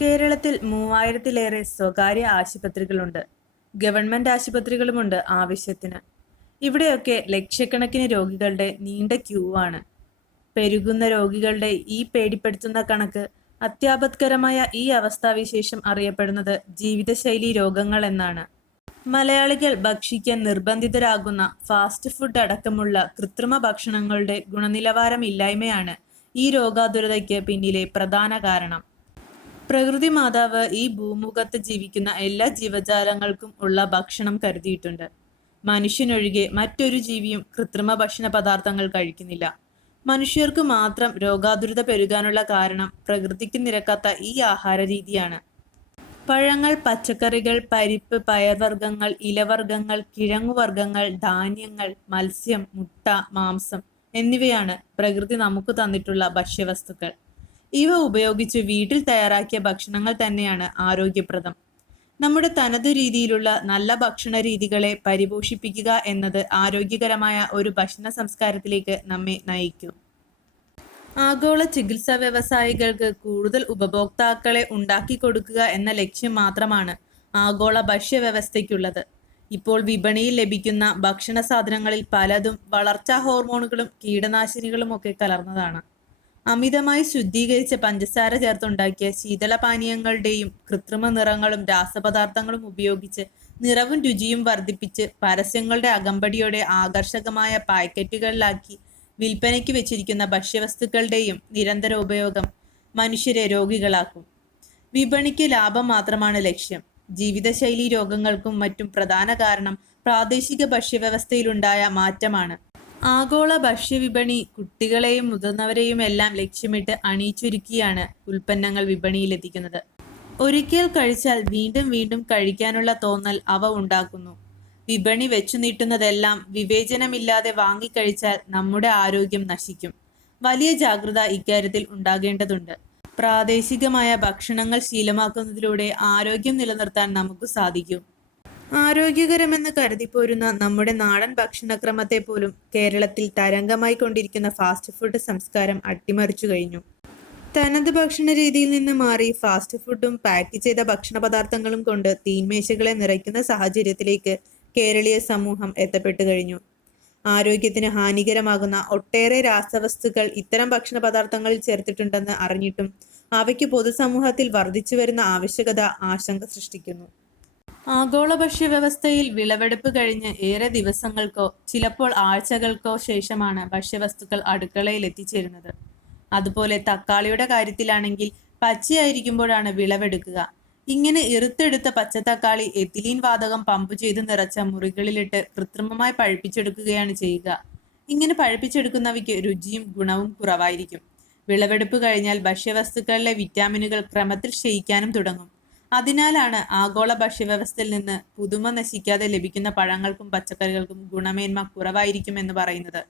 കേരളത്തിൽ മൂവായിരത്തിലേറെ സ്വകാര്യ ആശുപത്രികളുണ്ട്. ഗവൺമെന്റ് ആശുപത്രികളുമുണ്ട് ആവശ്യത്തിന്. ഇവിടെയൊക്കെ ലക്ഷക്കണക്കിന് രോഗികളുടെ നീണ്ട ക്യൂ ആണ് പെരുകുന്ന രോഗികളുടെ ഈ പേടിപ്പെടുത്തുന്ന കണക്ക് അത്യാപത്കരമായ ഈ അവസ്ഥാവിശേഷം അറിയപ്പെടുന്നത് ജീവിതശൈലി രോഗങ്ങൾ എന്നാണ്. മലയാളികൾ ഭക്ഷിക്കാൻ നിർബന്ധിതരാകുന്ന ഫാസ്റ്റ് ഫുഡ് അടക്കമുള്ള കൃത്രിമ ഭക്ഷണങ്ങളുടെ ഗുണനിലവാരമില്ലായ്മയാണ് ഈ രോഗാതുരതയ്ക്ക് പിന്നിലെ പ്രധാന കാരണം. പ്രകൃതി മാതാവ് ഈ ഭൂമുഖത്ത് ജീവിക്കുന്ന എല്ലാ ജീവജാലങ്ങൾക്കും ഉള്ള ഭക്ഷണം കരുതിയിട്ടുണ്ട്. മനുഷ്യനൊഴികെ മറ്റൊരു ജീവിയും കൃത്രിമ ഭക്ഷണ പദാർത്ഥങ്ങൾ കഴിക്കുന്നില്ല. മനുഷ്യർക്ക് മാത്രം രോഗാതുരത പെരുകാനുള്ള കാരണം പ്രകൃതിക്ക് നിരക്കാത്ത ഈ ആഹാര രീതിയാണ്. പഴങ്ങൾ പച്ചക്കറികൾ പരിപ്പ് പയർവർഗങ്ങൾ ഇലവർഗങ്ങൾ കിഴങ്ങുവർഗങ്ങൾ ധാന്യങ്ങൾ മത്സ്യം മുട്ട മാംസം എന്നിവയാണ് പ്രകൃതി നമുക്ക് തന്നിട്ടുള്ള ഭക്ഷ്യവസ്തുക്കൾ. ഇവ ഉപയോഗിച്ച് വീട്ടിൽ തയ്യാറാക്കിയ ഭക്ഷണങ്ങൾ തന്നെയാണ് ആരോഗ്യപ്രദം. നമ്മുടെ തനതു രീതിയിലുള്ള നല്ല ഭക്ഷണ രീതികളെ പരിപോഷിപ്പിക്കുക എന്നത് ആരോഗ്യകരമായ ഒരു ഭക്ഷണ സംസ്കാരത്തിലേക്ക് നമ്മെ നയിക്കും. ആഗോള ചികിത്സാ വ്യവസായികൾക്ക് കൂടുതൽ ഉപഭോക്താക്കളെ ഉണ്ടാക്കി കൊടുക്കുക എന്ന ലക്ഷ്യം മാത്രമാണ് ആഗോള ഭക്ഷ്യവ്യവസ്ഥയ്ക്കുള്ളത് ഇപ്പോൾ വിപണിയിൽ ലഭിക്കുന്ന ഭക്ഷണ സാധനങ്ങളിൽ പലതും വളർച്ചാ ഹോർമോണുകളും കീടനാശിനികളും ഒക്കെ കലർന്നതാണ്. അമിതമായി ശുദ്ധീകരിച്ച പഞ്ചസാര ചേർത്തുണ്ടാക്കിയ ശീതളപാനീയങ്ങളുടെയും കൃത്രിമ നിറങ്ങളും രാസപദാർത്ഥങ്ങളും ഉപയോഗിച്ച് നിറവും രുചിയും വർദ്ധിപ്പിച്ച് പരസ്യങ്ങളുടെ അകമ്പടിയോടെ ആകർഷകമായ പാക്കറ്റുകളിലാക്കി വിൽപ്പനയ്ക്ക് വെച്ചിരിക്കുന്ന ഭക്ഷ്യവസ്തുക്കളുടെയും നിരന്തര ഉപയോഗം മനുഷ്യരെ രോഗികളാക്കും. വിപണിക്ക് ലാഭം മാത്രമാണ് ലക്ഷ്യം. ജീവിതശൈലി രോഗങ്ങൾക്കും മറ്റും പ്രധാന കാരണം പ്രാദേശിക ഭക്ഷ്യവ്യവസ്ഥയിലുണ്ടായ മാറ്റമാണ്. ആഗോള ഭക്ഷ്യവിപണി കുട്ടികളെയും മുതിർന്നവരെയും എല്ലാം ലക്ഷ്യമിട്ട് അണിയിച്ചൊരുക്കിയാണ് ഉൽപ്പന്നങ്ങൾ വിപണിയിലെത്തിക്കുന്നത്. ഒരിക്കൽ കഴിച്ചാൽ വീണ്ടും വീണ്ടും കഴിക്കാനുള്ള തോന്നൽ അവ ഉണ്ടാക്കുന്നു. വിപണി വെച്ചു നീട്ടുന്നതെല്ലാം വിവേചനമില്ലാതെ വാങ്ങിക്കഴിച്ചാൽ നമ്മുടെ ആരോഗ്യം നശിക്കും. വലിയ ജാഗ്രത ഇക്കാര്യത്തിൽ ഉണ്ടാകേണ്ടതുണ്ട്. പ്രാദേശികമായ ഭക്ഷണങ്ങൾ ശീലമാക്കുന്നതിലൂടെ ആരോഗ്യം നിലനിർത്താൻ നമുക്ക് സാധിക്കും. ആരോഗ്യകരമെന്ന് കരുതിപ്പോരുന്ന നമ്മുടെ നാടൻ ഭക്ഷണക്രമത്തെ പോലും കേരളത്തിൽ തരംഗമായി കൊണ്ടിരിക്കുന്ന ഫാസ്റ്റ് ഫുഡ് സംസ്കാരം അട്ടിമറിച്ചു കഴിഞ്ഞു. തനത് ഭക്ഷണ രീതിയിൽ നിന്ന് മാറി ഫാസ്റ്റ് ഫുഡും പാക്ക് ചെയ്ത ഭക്ഷണ പദാർത്ഥങ്ങളും കൊണ്ട് തീന്മേശകളെ നിറയ്ക്കുന്ന സാഹചര്യത്തിലേക്ക് കേരളീയ സമൂഹം എത്തപ്പെട്ടു കഴിഞ്ഞു. ആരോഗ്യത്തിന് ഹാനികരമാകുന്ന ഒട്ടേറെ രാസവസ്തുക്കൾ ഇത്തരം ഭക്ഷണ പദാർത്ഥങ്ങളിൽ ചേർത്തിട്ടുണ്ടെന്ന് അറിഞ്ഞിട്ടും അവയ്ക്ക് പൊതുസമൂഹത്തിൽ വർദ്ധിച്ചു വരുന്ന ആവശ്യകത ആശങ്ക സൃഷ്ടിക്കുന്നു. ആഗോള ഭക്ഷ്യവ്യവസ്ഥയിൽ വിളവെടുപ്പ് കഴിഞ്ഞ് ഏറെ ദിവസങ്ങൾക്കോ ചിലപ്പോൾ ആഴ്ചകൾക്കോ ശേഷമാണ് ഭക്ഷ്യവസ്തുക്കൾ അടുക്കളയിൽ എത്തിച്ചേരുന്നത്. അതുപോലെ തക്കാളിയുടെ കാര്യത്തിലാണെങ്കിൽ പച്ചയായിരിക്കുമ്പോഴാണ് വിളവെടുക്കുക. ഇങ്ങനെ ഇറുത്തെടുത്ത പച്ചത്തക്കാളി എത്തിലീൻ വാതകം പമ്പ് ചെയ്ത് നിറച്ച മുറികളിലിട്ട് കൃത്രിമമായി പഴുപ്പിച്ചെടുക്കുകയാണ് ചെയ്യുക. ഇങ്ങനെ പഴുപ്പിച്ചെടുക്കുന്നവയ്ക്ക് രുചിയും ഗുണവും കുറവായിരിക്കും. വിളവെടുപ്പ് കഴിഞ്ഞാൽ ഭക്ഷ്യവസ്തുക്കളിലെ വിറ്റാമിനുകൾ ക്രമത്തിൽ ക്ഷയിക്കാനും തുടങ്ങും. അതിനാലാണ് ആഗോള ഭക്ഷ്യവ്യവസ്ഥയിൽ നിന്ന് പുതുമ നശിക്കാതെ ലഭിക്കുന്ന പഴങ്ങൾക്കും പച്ചക്കറികൾക്കും ഗുണമേന്മ കുറവായിരിക്കും എന്ന് പറയുന്നത്.